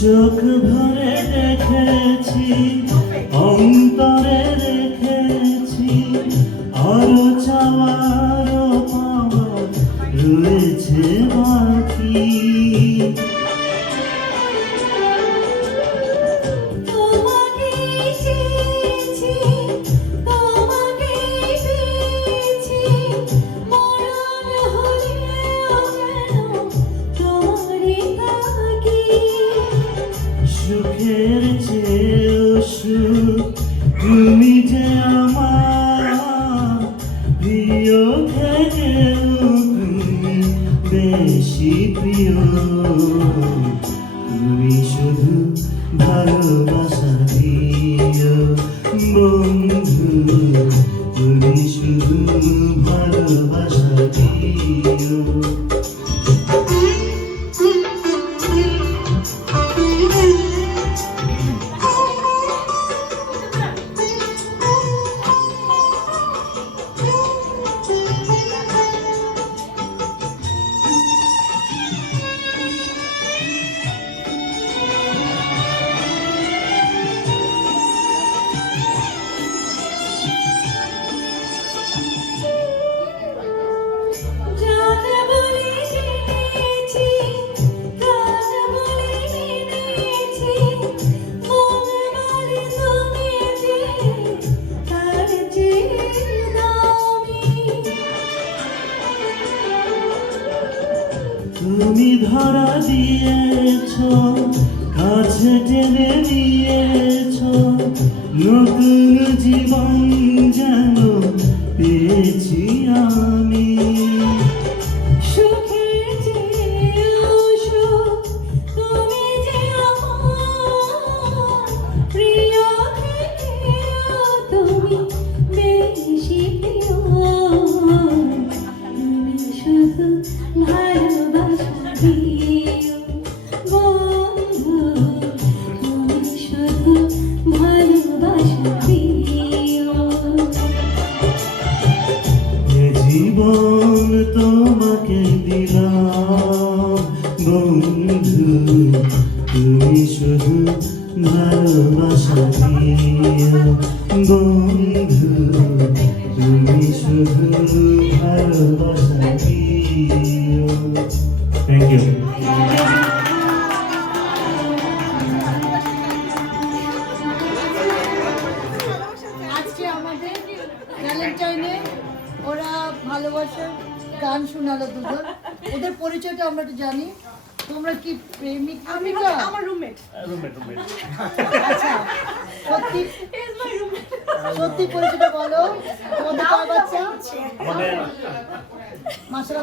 চোখ ভরে দেখেছি, অন্তরে রেখেছি, আরো চাওয়ারও পাওয়ার রয়েছে বাকি। সুখের চেয়েও সুখ তুমি যে আমার প্রিয়, থেকেও তুমি বেশি প্রিয়। তুমি শুধু ভালোবাসা দিও বন্ধু, তুমি শুধু ভালোবাসা দিও। তুমি ধরা দিয়েছ, কাছে টেনে নিয়েছ, নতুন জীবন যেন পেয়েছি আমি। জীবন তোমাকে দিলাম বন্ধু, তুমি শুধু ভালোবাসা দিও বন্ধু, তুমি শুধু ভালোবাসা দিও। Thank you. আজকে আমাদের ভ্যালেন্টাইনে ওরা ভালোবাসার গান শোনালো দুজন। ওদের পরিচয়টা আমরা একটু জানি। তোমরা কি প্রেমিক? আমার রুমমেট। আচ্ছা, সত্যি সত্যি পরিচয়টা বলো। তোমাদের কয় বাচ্চা? মাশাআল্লাহ।